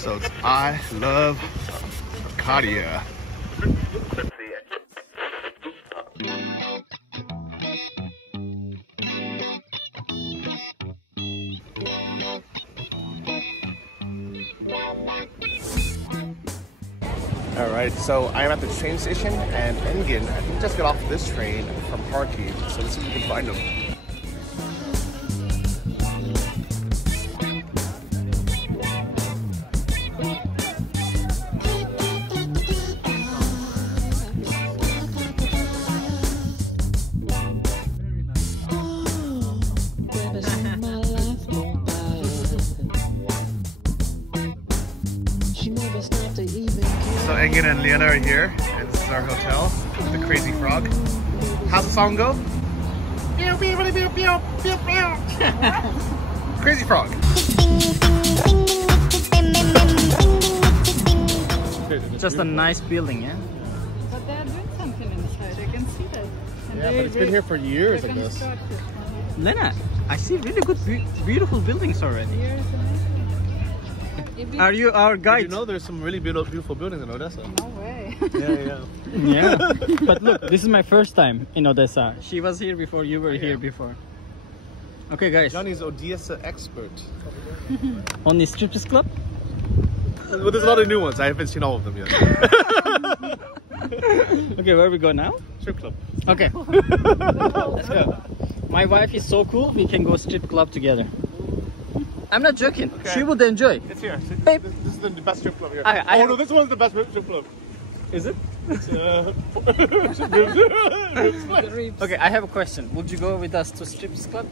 episodes. I love Arcadia. Alright, so I am at the train station and Engin, I think, just got off this train from Kharkiv, so let's see if we can find him. So Engin and Liana are here, and this is our hotel, the Crazy Frog. How's the song go? Crazy Frog. Just a nice building, yeah? But they are doing something inside, I can see that. And Yeah, but it's been here for years, I guess. Lena, I see really good, beautiful buildings already. Are you our guide? Did you know there's some really beautiful buildings in Odessa? No way. Yeah. But look, this is my first time in Odessa. She was here before, you were here before. Okay, guys. Johnny's Odessa expert. Only strippers club? Well, there's a lot of new ones. I haven't seen all of them yet. Okay, where we go now? Strip club. Okay. Let's go. My wife is so cool, we can go strip club together. I'm not joking. Okay. She would enjoy. It's here. Babe. This is the best strip club here. Oh no, this one's the best strip club. Is it? Ribs. Okay, I have a question. Would you go with us to strips club?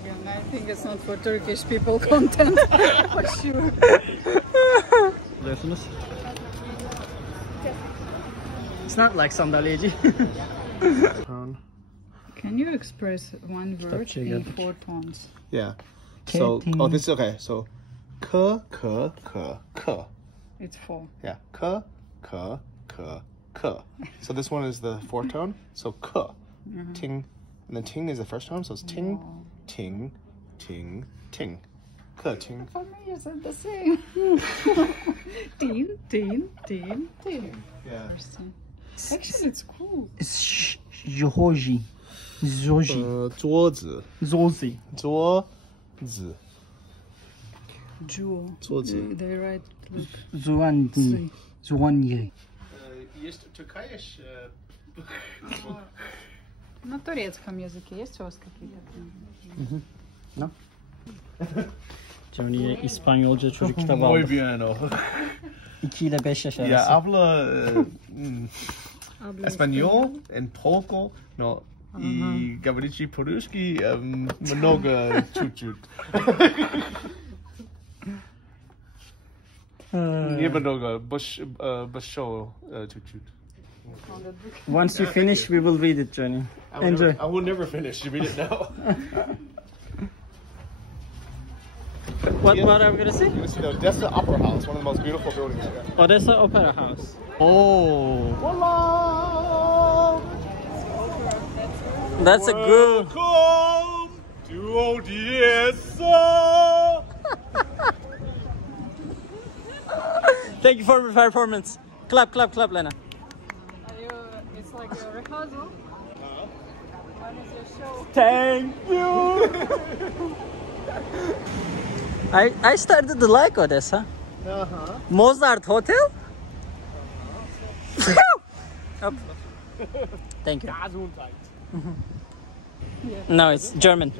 Again, I think it's not for Turkish people content, for sure. It's not like sandalyeci. Can you express one word şey in geldik. 4 tones? Yeah. So, oh, this is okay. So, k. It's 4. Yeah. K. So this one is the fourth tone. So k. Ting. And then ting is the first tone. So it's ting, ting, ting, ting. K, ting. For me, it's not the same. Teen, teen, teen, teen. Yeah. Actually, it's cool. Zoji. Zoji. 桌子 Zozi. 桌子 Jewel. 桌子 They write like Zuandi. Zuandi. Есть Turkish. на турецком языке есть у вас какие-то? No? Johnny'ye İspanyolca çocuk kitabı Muy aldık. bien. 2 ile 5 yaş arası. Ya habla español en poco, no. И говорите по-русски много чуть-чуть. Немного, большое чуть-чуть. Once you finish, we will read it, Johnny. Enjoy. I will never finish. You read it now. What are we gonna see? You're gonna see the Odessa Opera House, one of the most beautiful buildings here. Odessa Opera House. Oh, Voila! that's a good. Welcome to Odessa. Thank you for the performance. Clap, clap, clap, Lena. It's like a rehearsal. When is your show? Thank you. I started to like Odessa. Mozart Hotel. Up. Thank you. No, it's German.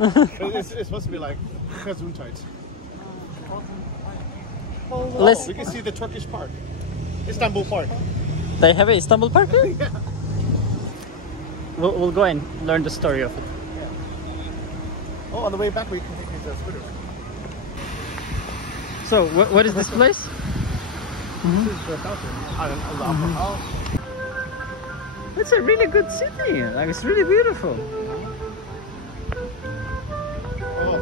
It's supposed to be like Gesundheit. Let's. We can see the Turkish park, Istanbul Park. They have a Istanbul Park here? Yeah. We'll go and learn the story of it. Oh, on the way back we can take these scooters. So, what is this place? This is the fountain. The opera house. It's a really good city. Like, it's really beautiful. Oh.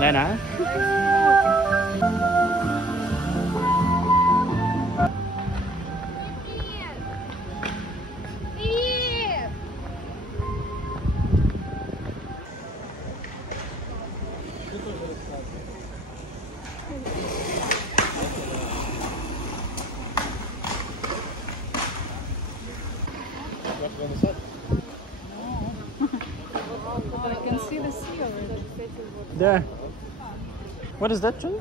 Lena? There. What is that, John?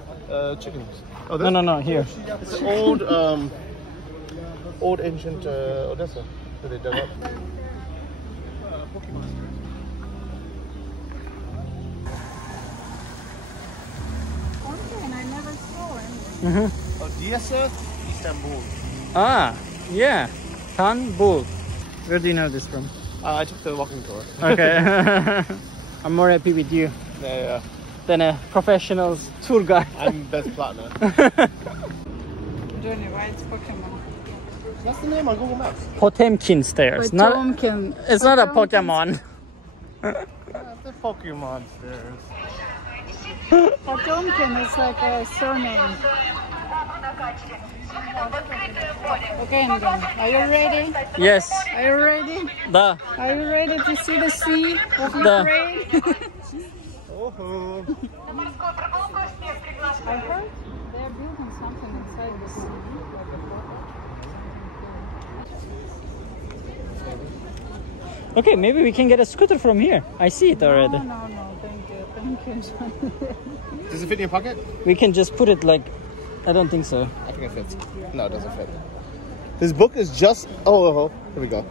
Chickens. No, Oh, this? no, no, here. It's old, old ancient Odessa that they dug up. And I never saw him. Mm-hmm. Odessa, Istanbul. Ah, yeah. Istanbul. Where do you know this from? I took the walking tour. Okay. I'm more happy with you Yeah. than a professional tour guide. I'm best partner. Johnny, why it's Pokemon? That's the name on Google Maps. Potemkin stairs. Potemkin. It's not a Pokemon. The Pokemon stairs. Potemkin is like a surname. Okay, Ngan, are you ready? Yes. Are you ready? The. Are you ready to see the sea of The. Ukraine? Oh. I heard they're building something inside the sea. Okay, maybe we can get a scooter from here. I see it already. No, thank you, Does it fit in your pocket? We can just put it like. I don't think so. I think it fits. No, it doesn't fit. This book is just. Oh, here we go.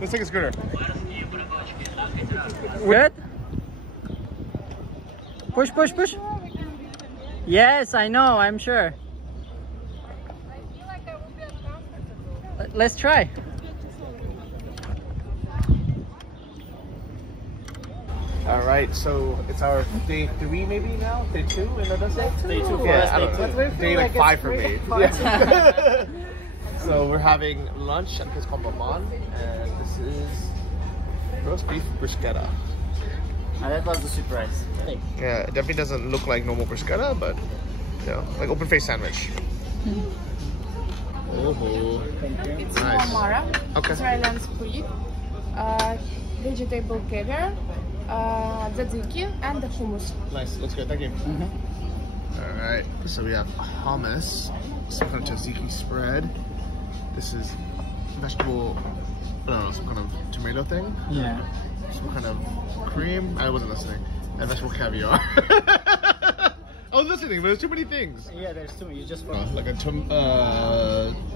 Let's take a scooter. Good? Push, push, push. Yes, I know, I'm sure. Let's try. All right, so it's our day 3 maybe now? Day 2 in Odessa? Day 2 for Yeah, us, I don't know. But we Day feel like like 5 it's for me. really Yeah. So we're having lunch at a place called Maman, and this is roast beef bruschetta. That was the surprise. Yeah, it definitely doesn't look like normal bruschetta, but you know, like open face sandwich. Oh, It's nice. Mara, Okay. Israeli split, vegetable caviar, tzatziki, and the hummus. Nice, looks good. Thank you. All right, so we have hummus, some kind of tzatziki spread. This is vegetable, I don't know, some kind of tomato thing. Yeah. Some kind of cream. I wasn't listening. And vegetable caviar. I was listening, but there's too many things. Yeah, there's two. You just Like a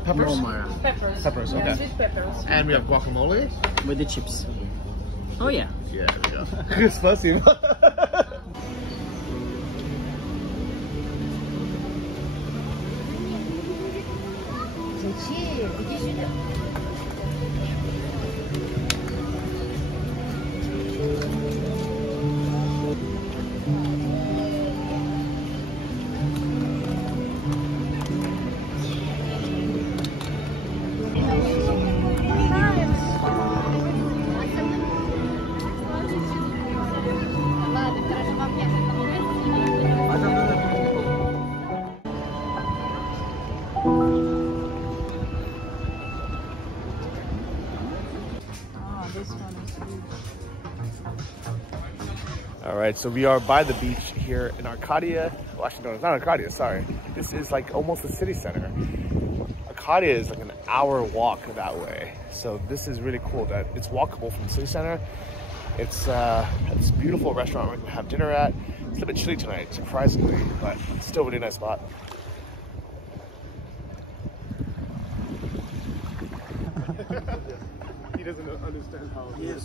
peppers. Peppers. Peppers. Okay. Sweet peppers. And we have guacamole. with the chips. Oh yeah. Yeah, there we go. It's spicy. This one is huge. All right, so we are by the beach here in Arcadia. Well, actually, no, it's not Arcadia, sorry. This is like almost the city center. Arcadia is like an hour walk that way. So this is really cool that it's walkable from the city center. It's this beautiful restaurant we can have dinner at. It's a little bit chilly tonight, surprisingly, but it's still a really nice spot. He doesn't understand how it is.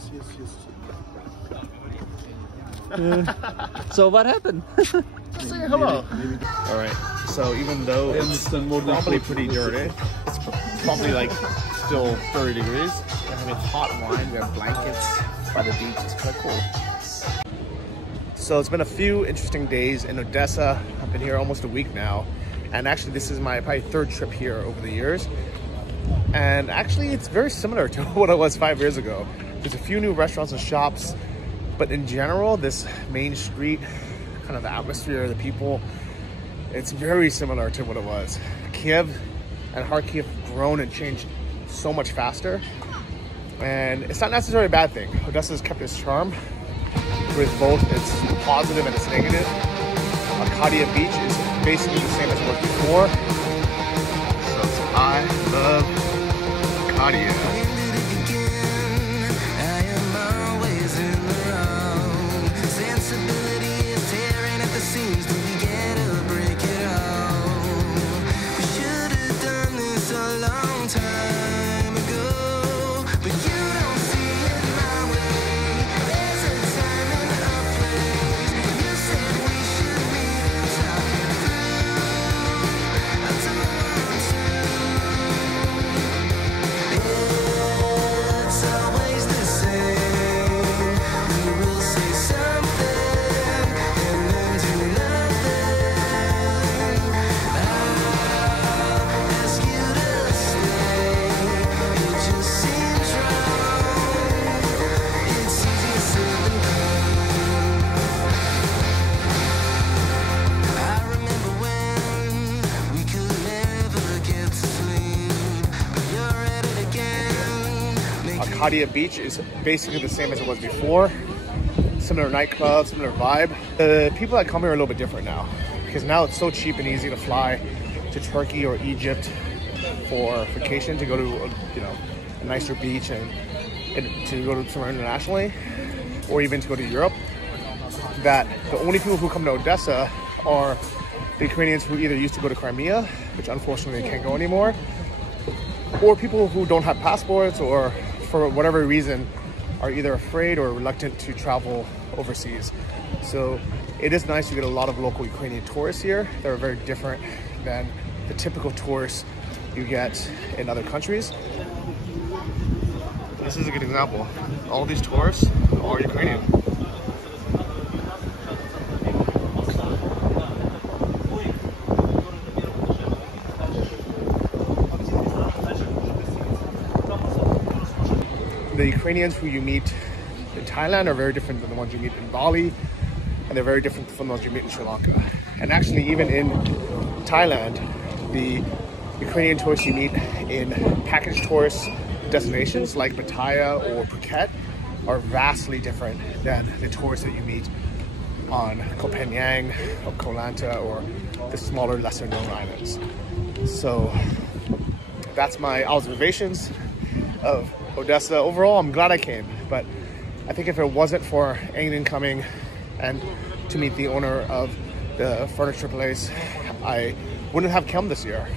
So what happened? Just say hello. All right. So even though it's probably pretty dirty, it's probably like still 30 degrees. We're having hot wine. We have blankets by the beach. It's kind of cool. So it's been a few interesting days in Odessa. I've been here almost a week now, and actually this is my probably 3rd trip here over the years. And actually it's very similar to what it was 5 years ago. There's a few new restaurants and shops, but in general, this main street, kind of the atmosphere, the people, it's very similar to what it was. Kiev and Kharkiv have grown and changed so much faster. And it's not necessarily a bad thing. Odessa has kept its charm with both its positive and its negative. Arcadia Beach is basically the same as it was before. So I love Arcadia. Arcadia Beach is basically the same as it was before. Similar nightclubs, similar vibe. The people that come here are a little bit different now, because now it's so cheap and easy to fly to Turkey or Egypt for vacation, to go to a nicer beach and to go to somewhere internationally, or even to go to Europe, that the only people who come to Odessa are the Ukrainians who either used to go to Crimea, which unfortunately they can't go anymore, or people who don't have passports or for whatever reason are either afraid or reluctant to travel overseas. So it is nice to get a lot of local Ukrainian tourists here that are very different than the typical tourists you get in other countries. This is a good example. All these tourists are Ukrainian. The Ukrainians who you meet in Thailand are very different than the ones you meet in Bali, and they're very different from the ones you meet in Sri Lanka. And actually, even in Thailand, the Ukrainian tourists you meet in package tourist destinations like Pattaya or Phuket are vastly different than the tourists that you meet on Koh Phangan or Koh Lanta or the smaller, lesser known islands. So that's my observations of Odessa. Overall, I'm glad I came, but I think if it wasn't for England coming and to meet the owner of the furniture place, I wouldn't have come this year.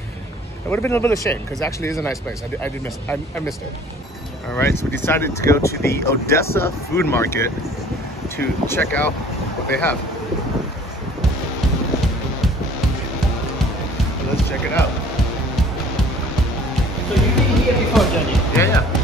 It would have been a little bit of a shame, because actually it is a nice place. I missed it. All right, so we decided to go to the Odessa food market to check out what they have. Let's check it out. So you've been here before, Johnny? Yeah.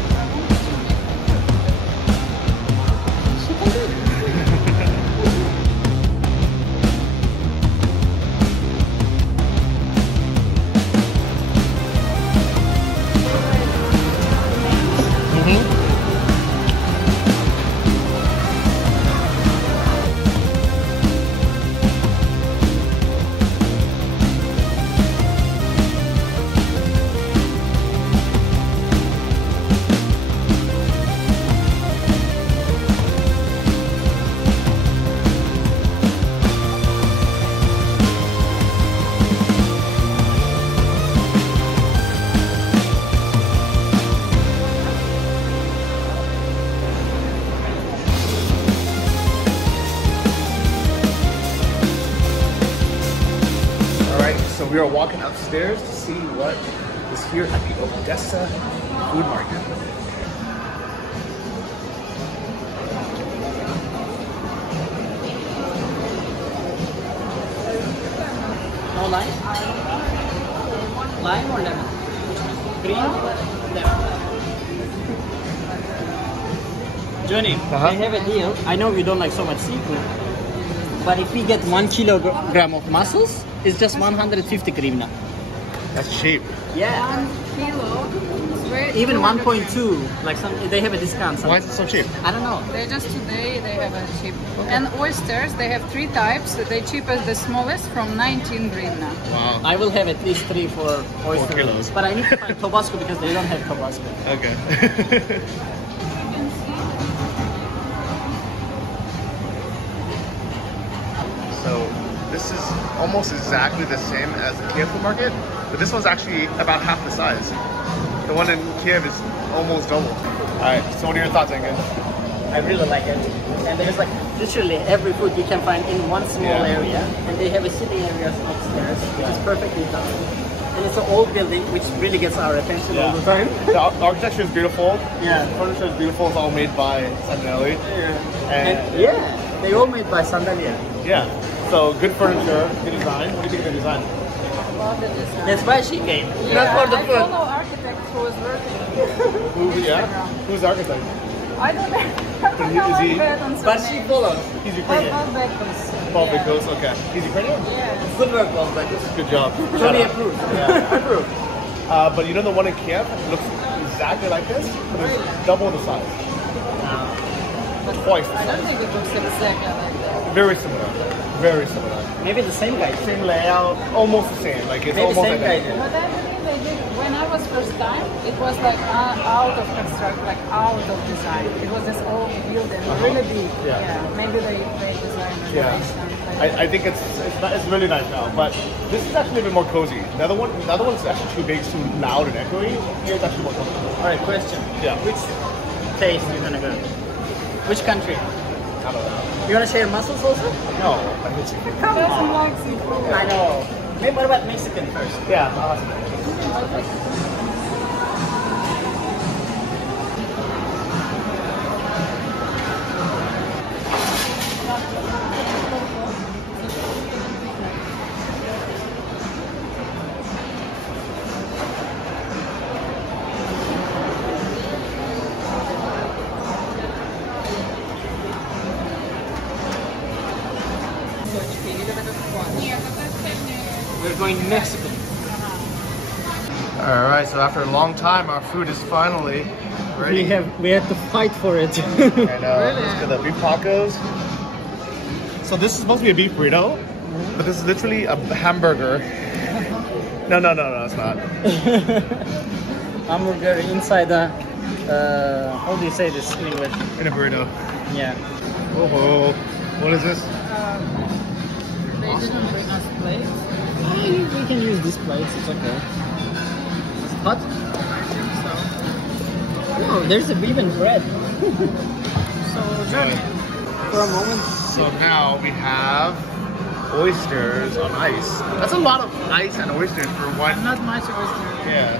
So we are walking upstairs to see what is here at the Odessa food market. No lime? Lime or lemon? Green? Lemon. Johnny, I have a deal. I know we don't like so much seafood, but if we get 1 kilogram of mussels, it's just 150 hryvnia. That's cheap. Yeah. 1 kilo. Even 1.2. Like they have a discount. Why is it so cheap? I don't know. They just today they have a cheap. And oysters, they have 3 types. The cheapest, the smallest, from 19 hryvnia. Wow. I will have at least 3 for oysters. 4 kilos. But I need to find Tabasco because they don't have Tabasco. Okay. So this is almost exactly the same as the Kiev food market, but this one's actually about half the size. The one in Kiev is almost double. Alright, so what are your thoughts, Engin? I really like it. And there's like literally every food you can find in one small area. And they have a sitting area upstairs, which is perfectly done. And it's an old building, which really gets our attention all the time. The architecture is beautiful. Yeah. The furniture is beautiful. It's all made by Sandelli. Yeah. And yeah, they all made by Sandalia. yeah. So good furniture, good design. What do you think of the design? Love the design. That's why she came. Yeah, Not for the I food. follow architects who is working. Who's the architect? I don't know. Is he- But she follows. He's Ukrainian. Paul Beckos, okay. He's Ukrainian? Yeah. Good work, Paul Beckos. Good job. Johnny Shout out. approved. Yeah, approved. But you know the one in Kiev looks exactly like this, but it's double the size. Twice the I don't size. think it looks exactly like that. Very similar. Very similar. Maybe the same guy. Same layout, almost the same. Like it's Maybe almost same guy identical. did. But I believe they did, when I was first time, it was like out of construct, like out of design. It was this old building, really big. Yeah. Maybe they designed it. Yeah. I think it's really nice now, but this is actually a bit more cozy. The other one's actually too big, too loud and echoey. Here's actually more comfortable. All right, question. Yeah. Which place are you gonna go? Which country? I don't know. You wanna share mussels also? No, I hate seafood. Come on. I know. Maybe what about Mexican first? Yeah, awesome. We're going Mexican. Alright, so after a long time, our food is finally ready. We have to fight for it. I know. Let's get the beef tacos. So this is supposed to be a beef burrito, but this is literally a hamburger. No, it's not. Hamburger inside a, how do you say this in English? In a burrito. Yeah. Oh, what is this? They didn't bring us plates. We can use this plate, it's okay. It's hot? I think so. Oh, there's even bread. So, Johnny, For a moment. So now we have oysters on ice. That's a lot of ice and oysters for one. not much oyster. Yeah.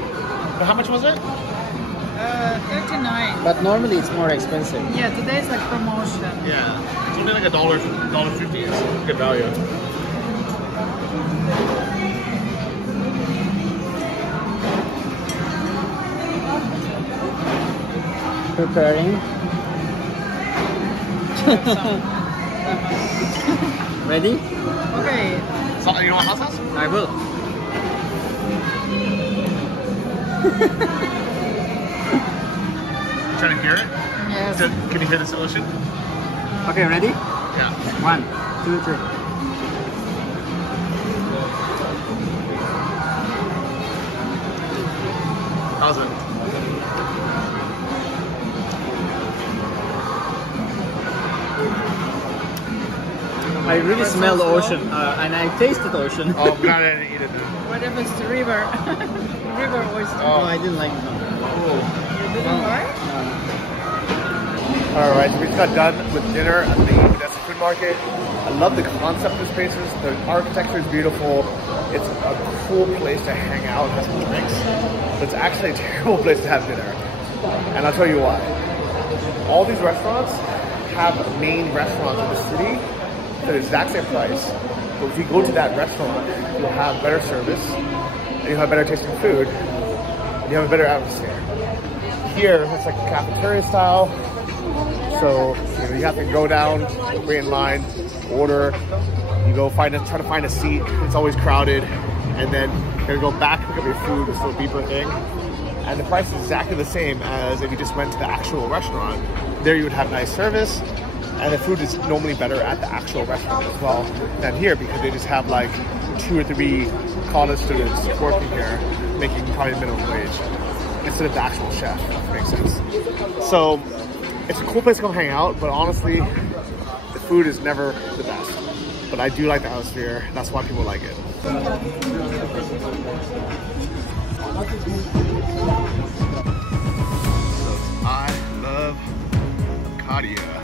But how much was it? 39. But normally it's more expensive. Yeah, today's like promotion. Yeah. It's only like $1.50. It's good value. Preparing. Ready? Okay. So, you want hot sauce? I will. You trying to hear it? Yes. Can you hear this ocean? Okay, ready? Yeah. 1, 2, 3. How's it? I really smell the ocean, and I tasted ocean. Oh, I'm glad I didn't eat it then. What if it's the river? River oyster. No, I didn't like it. You didn't like? Alright, so we just got done with dinner at the Odessa food market. I love the concept of the spaces. The architecture is beautiful. It's a cool place to hang out and have some drinks. But it's actually a terrible place to have dinner. And I'll tell you why. All these restaurants have main restaurants in the city for the exact same price. But if you go to that restaurant, you'll have better service, and you'll have better tasting food, and you have a better atmosphere. Here, it's like cafeteria style. So you have to go down, wait in line, order. You go try to find a seat. It's always crowded, and then you're gonna go back pick up your food. It's a little deeper thing, and the price is exactly the same as if you just went to the actual restaurant. There you would have nice service, and the food is normally better at the actual restaurant as well than here because they just have like 2 or 3 college students working here, making probably minimum wage instead of the actual chef. If that makes sense. So. It's a cool place to come hang out, but honestly, the food is never the best. But I do like the atmosphere, that's why people like it. I love Arcadia.